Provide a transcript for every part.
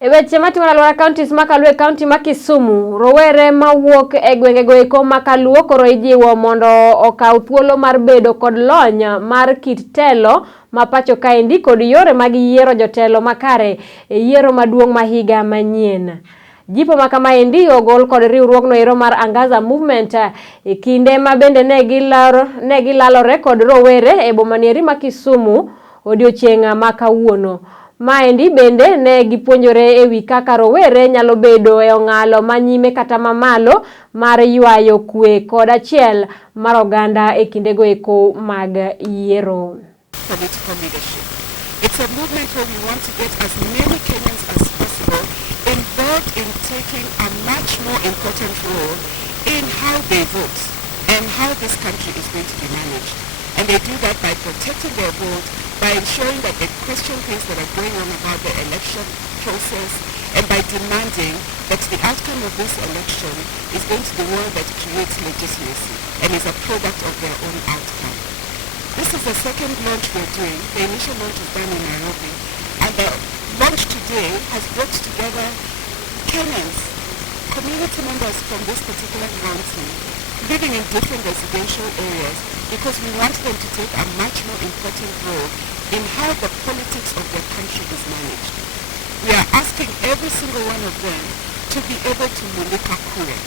E weche matimore alwora counties makaluo e county ma Kisumu, rowere mawuok e gwengego eko makaluo koro ijiwo mondo okaw thuolo mar bedo kod lony mar kit telo ma pacho kaendi kod yore mag yiero jotelo makare e yiero maduong' ma higa manyien. Jipo ma kamaendi ogol kod riwruogno ero mar Angaza Movement e kinde ma bende ne gilalore kod rowere e bomanieri ma Kisumu odiochieng' ma kawuono. Maendi bende ne gipuonjore ewi kaka rowere nyalo bedo e ong'alo manyime kata mamalo mar ywayo kwe kod achiel mar oganda e kindego eko mag yiero. Political leadership. It's a movement where we want to get as many Kenyans as possible involved in taking a much more important role in how they vote and how this country is going to be managed. And they do that by protecting their vote, by ensuring that they question things that are going on about the election process, and by demanding that the outcome of this election is going to be one that creates legitimacy and is a product of their own outcome. This is the second launch we're doing. The initial launch was done in Nairobi, and the launch today has brought together Kenyans, community members from this particular county, living in different residential areas, because we want them to take a much more important role in how the politics of their country is managed. We are asking every single one of them to be able to mulika kure.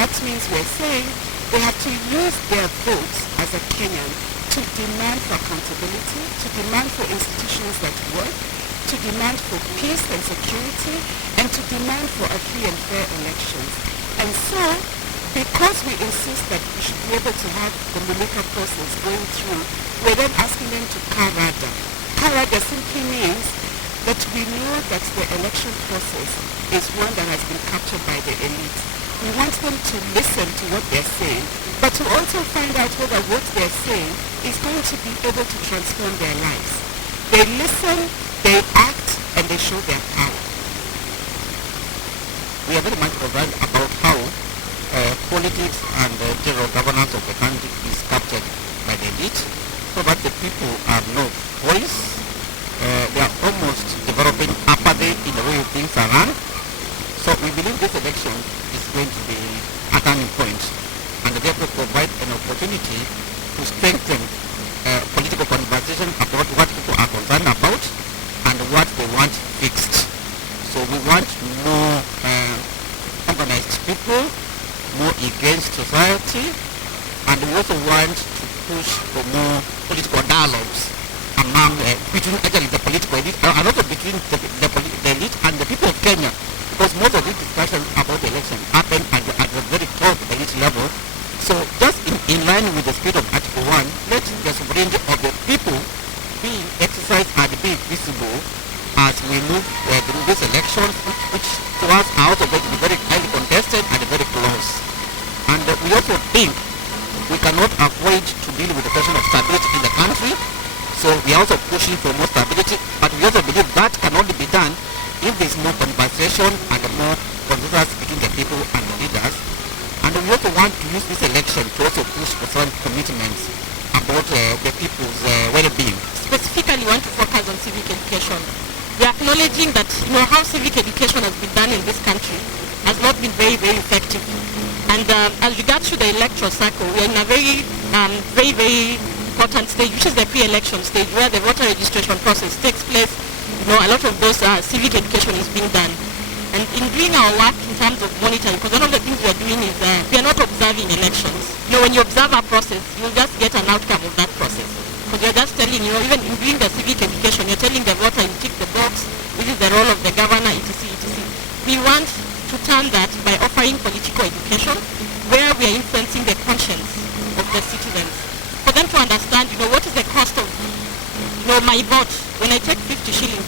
That means we're saying they have to use their votes as a Kenyan to demand for accountability, to demand for institutions that work, to demand for peace and security, and to demand for a free and fair elections. And so, because we insist that we should be able to have the mulika process going through, we're then asking them to karada. Karada simply means that we know that the election process is one that has been captured by the elite. We want them to listen to what they're saying, but to also find out whether what they're saying is going to be able to transform their lives. They listen, they act, and they show their power. We are very much concerned about how politics and general governance of the country is captured by the elite, so that the people have no voice. They are almost developing apathy in the way things are run. So we believe this election is going to be a turning point, and therefore provide an opportunity to strengthen political conversation about what people are concerned about and what they want fixed. So we want more organized people, more engaged society, and we also want to push for more political dialogues among between actually the political elite and also between the elite and the people of Kenya, because most of these discussions about the election happen at the very top elite level. So just in line with the spirit of Article 1, let the sovereignty of the people be exercised and be visible as we move through these elections, which to us are also going to be very highly contested and very close. And we also think we cannot avoid to deal with the question of stability in the country. So we are also pushing for more stability, but we also believe that can only be done if there is more conversation and more consensus between the people and the leaders. And we also want to use this election to also push for some commitments about the people's well-being. Specifically, we want to focus on civic education. We are acknowledging that how civic education has been done in this country has not been very, very effective. And as regards to the electoral cycle, we are in a very, very important stage, which is the pre-election stage, where the voter registration process takes place. A lot of those civic education is being done. And in doing our work in terms of monitoring, because one of the things we are doing is we are not observing elections. When you observe a process, you'll just get an outcome of that process. Because you're just telling, even in doing the civic education, you're telling the voter, you tick the box, this is the role of the governor, etc., etc. We want to turn that by offering political education, where we are influencing the conscience of the citizens. For them to understand, what is the cost of, my vote. When I take 50 shillings,